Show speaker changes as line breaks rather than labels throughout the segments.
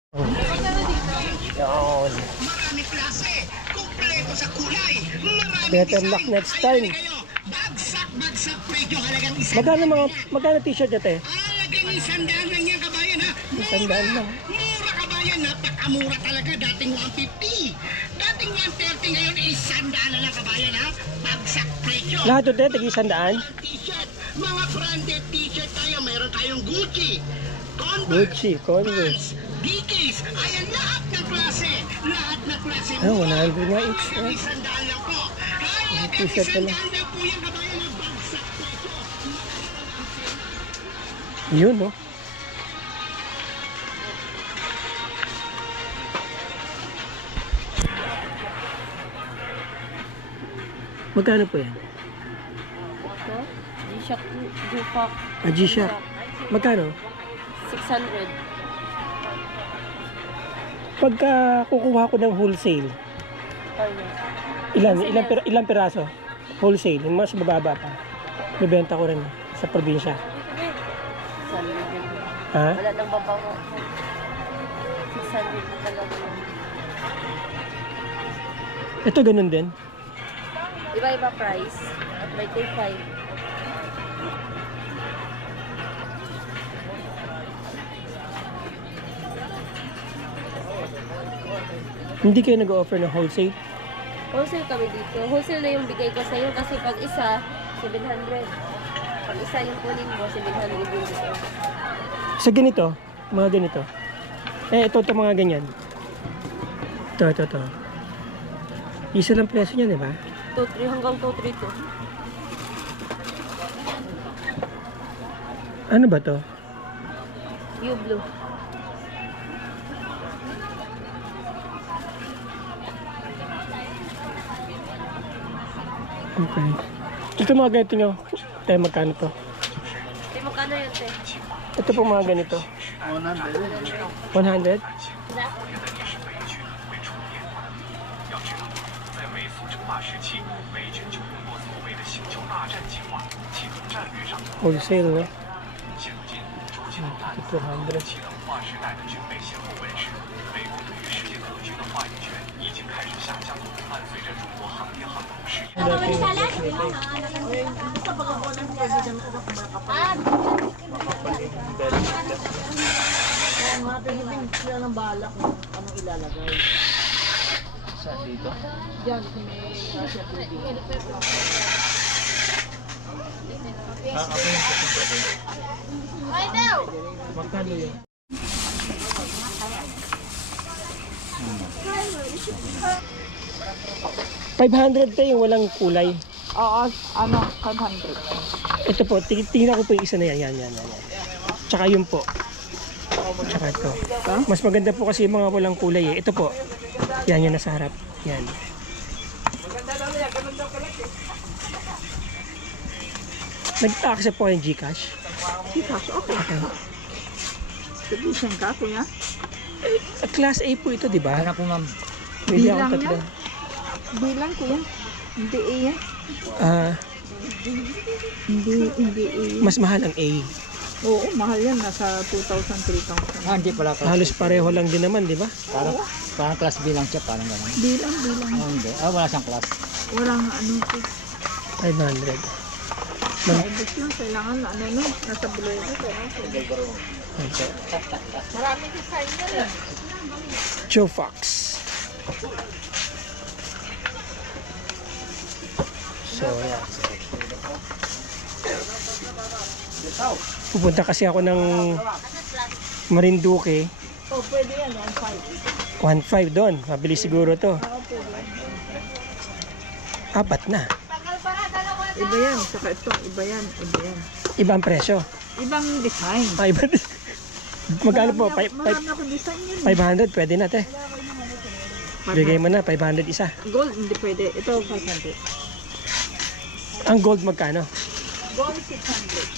Yun.
Marami klase, kumpleto sa kulay.
Better luck next time.
Bagsak presyo halagang
Magkano t-shirt ito eh?
halagang 100 lang yan kabayan ha.
100 lang.
Mura kabayan, napakamura talaga. Dating 150. Dating 130 ngayon 100 na lang kabayan ha. Bagsak presyo.
Lahat ito eh, tagi 100.
T-shirt, mga branded t-shirt tayo. Mayroon tayong Gucci,
Gucci, Converse.
Dickies, ayan lahat ng klase. Lahat ng klase.
100 nga each.
Halagang 100 lang po. Halagang
T-shirt ka
100
lang.
lang po yan kabayan ha. Bagsak presyo.
Yun, no? Magkano po yan?
Ito, G-Shock, G-Pack,
G-Shock. Magkano?
600.
Pagka kukuha ko ng wholesale, ilang piraso? Wholesale, yung mas bababa pa. Bibenta ko rin sa probinsya.
600.
Ha?
Wala nang babawa. 600 talaga.
Ito ganun din.
Iba-iba price. May 25.
Hindi kayo nag-offer ng wholesale?
Wholesale kami dito. Wholesale na yung bigay ko sa'yo kasi pag isa, 700. Pag isa yung kunin mo, 700 yung dito.
Sa ganito, mga ganito. Ito mga ganyan. Ito. Isa lang presyo niya, di ba?
2-3 hanggang 2-3 to.
Ano ba to?
U-Blue.
Okay. Ito mga ganito nyo. Tayo magkano to?
Di mo kano yun, te?
Ito po mga ganito. 100? Wholesale, no? 200.
Ng balak kung anong ilalagay.
Saan dito?
Diyan, kung may Russia tubig.
Ako yung pupunta din. Magkano yun? $500 tayo yung walang kulay.
Oo, 500.
Ito po, tingnan ko po yung isa na yan. Tsaka yun po. Tsaka ito. Mas maganda po kasi yung mga walang kulay eh. Ito po. Yan nasa harap. Yan. Nag-accept po yung Gcash.
Gcash, okay. Submission ka, kuya?
Class A po ito, di ba?
Ano po, ma'am?
Pwede
Bilang
akong tatlo.
yan? Bilang, kuya? Hindi A yan? Hindi A yan.
Mas mahal ang A.
Oo, mahal yan. Nasa 2,000, 3,000.
Hindi pala class.
Halos pareho lang din naman, di ba?
Parang class B lang siya, parang gano'n.
Bilang.
Hindi. Wala siyang class.
Walang ano po.
500.
Ibig yun, kailangan nasa bulero. Maraming design yan eh.
Joe Fox. So, yeah. Pupunta kasi ako ng Marinduque.
Oh, pwede yan, 1,500.
1.5 doon. Mabilis siguro to. Apat na.
Iba yan, saka ito, iba yan.
Ibang presyo.
Ibang design.
Iba. Magkano po?
Marami ako design yan.
500, pwede na te. Bigay mo na, 500 isa.
Gold, hindi pwede. Ito, 500.
Ang gold magkano?
Gold, 600.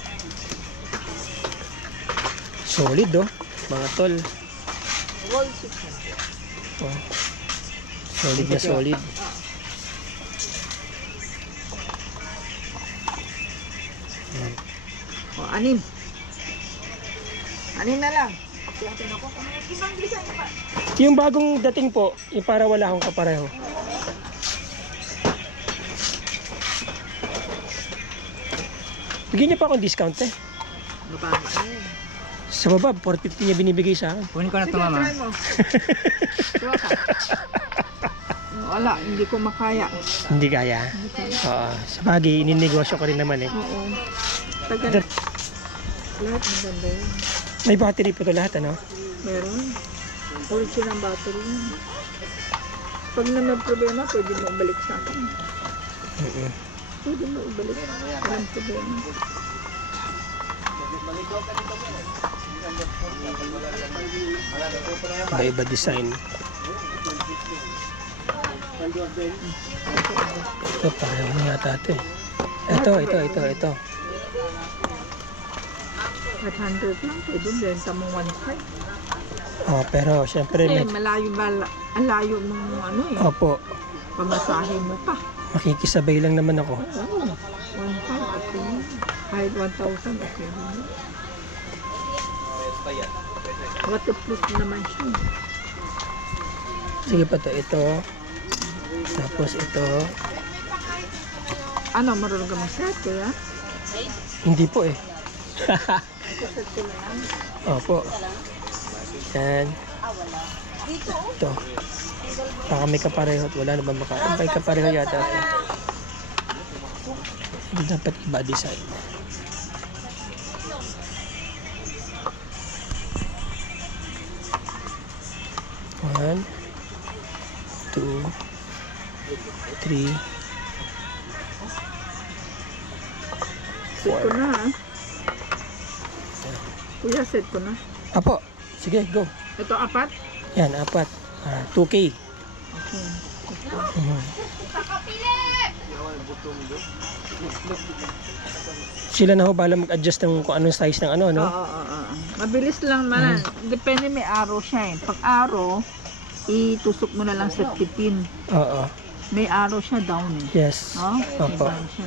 Solid oh, mga tol.
Gold, 600.
Oh. Solid na solid.
O, 6. 6 na lang.
Yung bagong dating po, yung para wala akong kapareho. Bigyan niya pa akong discount eh. Sa baba, 450 niya binibigay sa akin.
Kunin ko na ito, mama.
Try mo. Kuha ka. Wala, hindi ko makaya.
Hindi kaya. Oo. Sa bagay, ininegosyo ko rin naman eh.
Oo. Tagal. Lahat maganda yun.
May battery po to lahat, ano?
Meron. Original battery yun. Pag na may problema, pwede mo ibalik sa akin. Pwede mo ibalik. Walang problema.
Iba-iba design. Ito, pareho na yata ito eh. Ito.
500 lang, pwede benta mo 1.5.
Oh, pero syempre
Kasi malayo ba, ang layo mong ano eh.
Opo,
Pamasahe mo pa.
makikisabay lang naman ako.
Oo. 1.5 okay yun. Kahit 1,000 okay yun. Waterproof naman siya.
Sige pa to, ito. Tapos ito.
Ano, marunong ka mag-set kuya?
Hindi po eh. Opo. Yan. Ito. Baka may kapareho at wala na ba maka... May kapareho yata ito. Hindi dapat iba design. One, two, three,
Set ko na ha. Kuya, set ko na.
Apo, sige, go.
Ito, 4?
Yan, 4. 2K.
Okay.
Sila na ho bala mag-adjust ng kung anong size ng ano, no?
Oo. Mabilis lang man. Depende, may arrow siya eh. Pag arrow, itusok mo na lang sa tipin.
Oo.
May arrow siya down eh.
Yes.
Oh,
Opo.
down siya.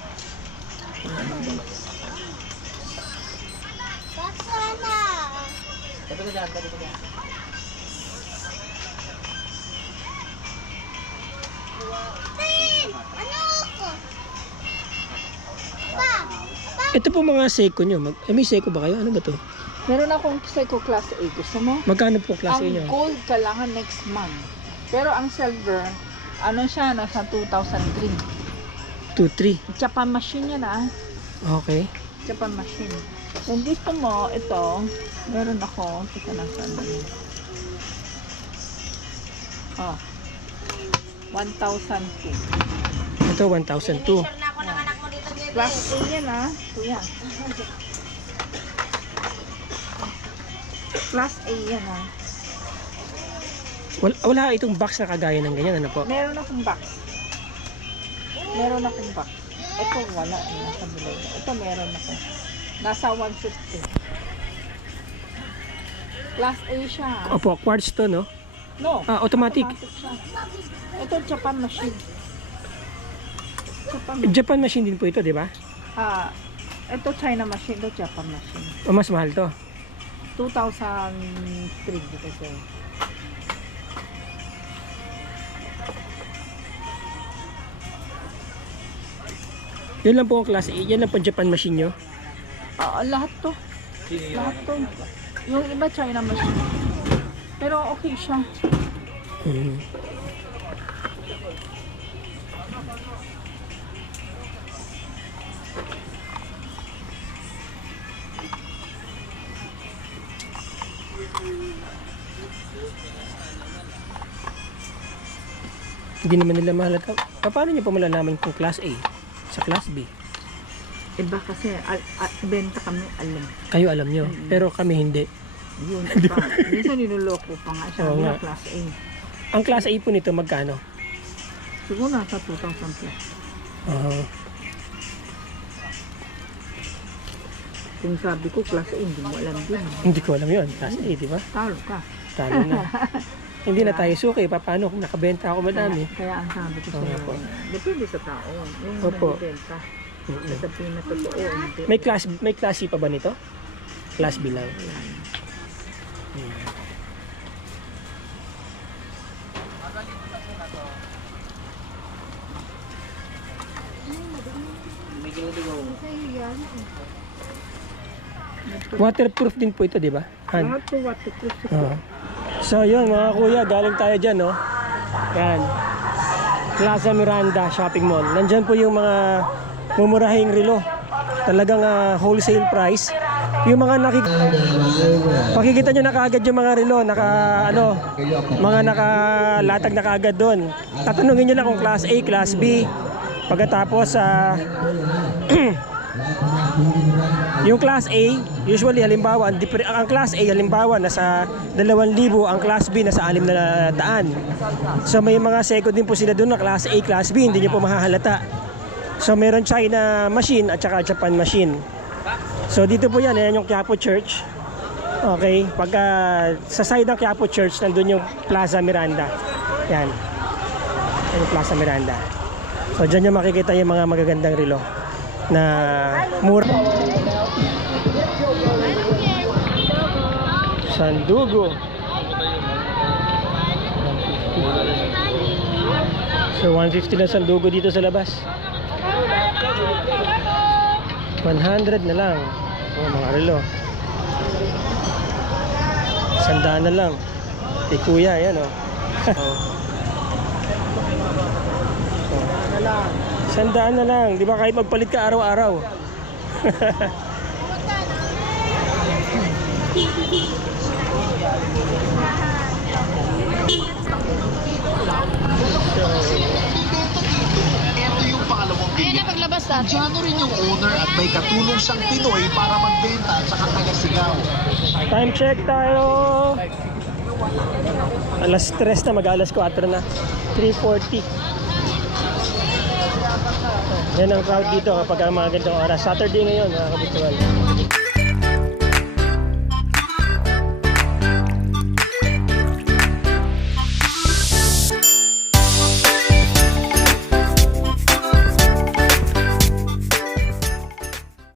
Ito po mga Seiko nyo. May Seiko ba kayo? Ano ba to?
Meron akong Seiko Class A. Gusto mo?
Magkano po klase
Ang
nyo?
gold kailangan next month. Pero ang silver, ano siya, nasa 2003.
2, 3.
Japan machine yan ah.
Okay.
Japan machine. Kung gusto mo, ito, meron ako. Tika na saan ba yun? Oh. 1,002.
Ito, 1,002.
Class A yan ah. Kuya. Class A yan ah.
Wala itong box na kagaya ng ganyan, ano po?
Meron akong box. Meron akong box. Ito wala. Nasa below. Ito meron ako. Nasa 150. Class A siya ah.
Opo, quartz to, no?
No.
Automatic.
Siya. Ito Japan machine.
Japan machine din po ito, di ba?
Ito China machine. Ito Japan machine.
O mas mahal to.
2003 kasi.
Yun lang po ang klase. Yan lang po Japan machine nyo.
Lahat to. Lahat to. Yung iba China machine. Pero okay siya.
Hindi naman nila mahalata. Paano nyo pa malalaman kung class A sa class B?
Iba kasi benta kami alam.
Kayo alam nyo, pero kami hindi.
Yun iba. Minsan niloloko pa nga siya.
Oo nga.
Class A.
Ang class A po nito magkano?
Siguro nasa 2,000 plus. Kung sabi ko class A, hindi mo alam din.
Hindi ko alam yun. Class A, di ba?
Talo ka.
Talo na. Hindi na tayo suki. Paano kung nakabenta ako madami?
Kaya ang sabi ko
Oo nga
sa'yo,
po.
depende sa tao. Yung
Opo.
nagbibenta. Sasabihin na totoo. Hindi.
May class C pa ba nito? Class B lang. Waterproof din po ito, di ba? Han?
Lahat po waterproof.
Oo. So yun mga kuya, galing tayo dyan, no? Yan. Plaza Miranda Shopping Mall. Nandyan po yung mga mumurahing relo. Talagang wholesale price. Yung mga makikita nyo na kaagad yung mga relo, mga nakalatag na kaagad doon. Tatanungin nyo lang kung class A, class B. Pagkatapos yung class A, usually halimbawa, ang class A halimbawa nasa 2,000, ang class B nasa 600. So may mga second din po sila doon na class A, class B, hindi nyo po mahahalata. So meron China machine at saka Japan machine. So dito po yan yung Quiapo Church. Okay, pagka sa side ng Quiapo Church, nandun yung Plaza Miranda. Yan. Yan yung Plaza Miranda. So dyan yung makikita yung mga magagandang relo na mura. Sandugo. So 150 lang sandugo dito sa labas. 100 na lang. Oh, mga relo. 100 na lang. Eh kuya, yan oh. Sandaan na lang, di ba, kahit magpalit ka araw-araw.
Ito yung pangalawang bilya. Diyan rin yung owner at may katulong siyang Pinoy para magbenta at saka taga-sigaw.
Time check tayo. Alas 3 na, mag-alas 4 na. 3:40. Yan ang crowd dito kapag mga ganitong oras. Saturday ngayon, mga kabituan.